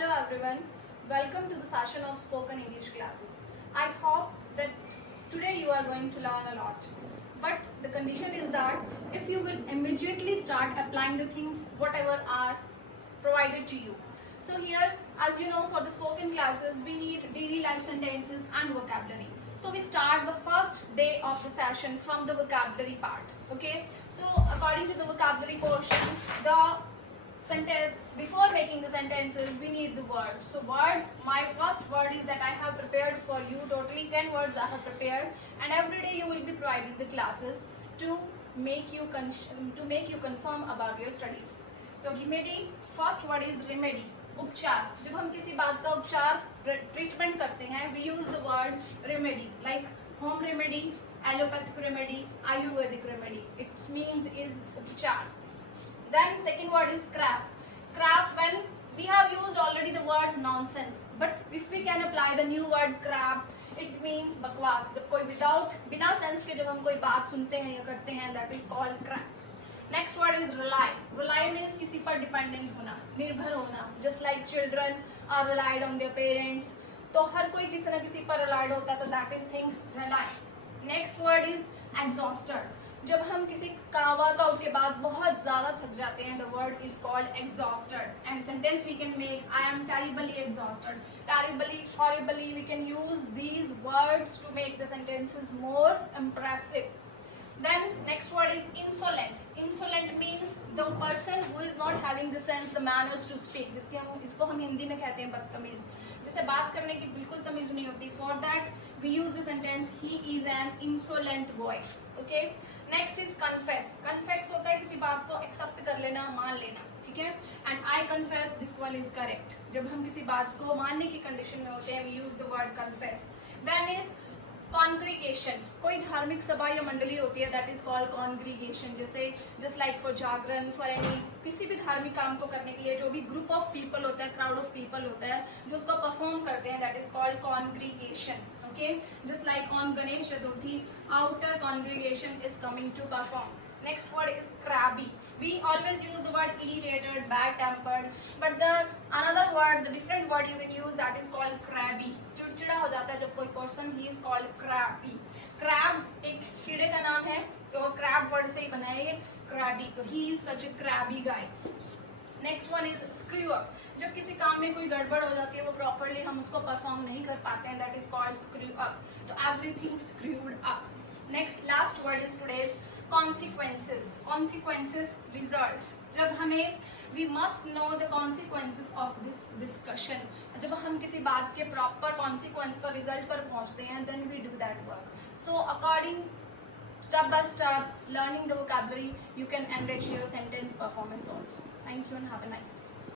Hello everyone, welcome to the session of spoken English classes. I hope that today you are going to learn a lot. But the condition is that if you will immediately start applying the things whatever are provided to you. So here, as you know, for the spoken classes we need daily life sentences and vocabulary. So we start the first day of the session from the vocabulary part. Okay, so according to the vocabulary portion, the sentence, before making the sentences we need the words. So words, my first word is that I have prepared for you totally 10 words I have prepared, and every day you will be provided the classes to make you confirm about your studies. तो remedy, first word is remedy, उपचार. जब हम किसी बात का उपचार treatment करते हैं we use the word remedy, like home remedy, allopathic remedy, ayurvedic remedy. It means is उपचार. Then second word is crap. Crap, when we have used already the words nonsense, but if we can apply the new word crap, it means बकवास. जब कोई बिना sense के जब हम कोई बात सुनते हैं या करते हैं, that is called crap. Next word is rely. Rely means किसी पर dependent होना, निर्भर होना. Just like children are relied on their parents, तो हर कोई किसी न किसी पर relied होता है, तो that is thing rely. Next word is exhausted. जब हम किसी वर्कआउट के बाद बहुत ज़्यादा थक जाते हैं, the word is called exhausted. And sentence we can make, I am terribly exhausted. Terribly, horribly, we can use these words to make the sentences more impressive. Then next word is insolent. Insolent means the person who is not having the sense, the manners to speak. इसको हम हिंदी में कहते हैं बदतमीज, जिसे बात करने की बिल्कुल तमीज नहीं होती. For that we use the sentence, he is an insolent boy. Okay. Next is confess. Confess होता है किसी बात को एक्सेप्ट कर लेना, मान लेना. ठीक है. And I confess this one is correct. जब हम किसी बात को मानने की कंडीशन में होते हैं we use the word confess. Then is congregation. कोई धार्मिक सभा या मंडली होती है, दैट इज कॉल्ड कॉन्ग्रीगेशन. जैसे just like for Jagran, for any किसी भी धार्मिक काम को करने के लिए जो भी ग्रुप ऑफ पीपल होता है, क्राउड ऑफ पीपल होता है जो उसको परफॉर्म करते हैं, that is called congregation. Okay, just like on Ganesh Chaturthi outer congregation is coming to perform. Next word is crabby. We always use the word irritated, bad-tempered, but the another word, the different word you can use, that is called crabby. चिड़चिड़ा हो जाता है जब कोई person, he is called crabby. Crab एक कीड़े का नाम है, तो crab word से ही बना है ये crabby. तो he is such a crabby guy. Next one is screw up. जब किसी काम में कोई गड़बड़ हो जाती है, वो properly हम उसको perform नहीं कर पाते हैं, that is called screw up. तो everything screwed up. Next, last word is today's consequences. Consequences, results. जब हमें we must know the consequences of this discussion. जब हम किसी बात के proper consequence पर, result पर पहुंचते हैं, then we do that work. So according step by step, learning the vocabulary, you can enrich your sentence performance also. Thank you and have a nice day.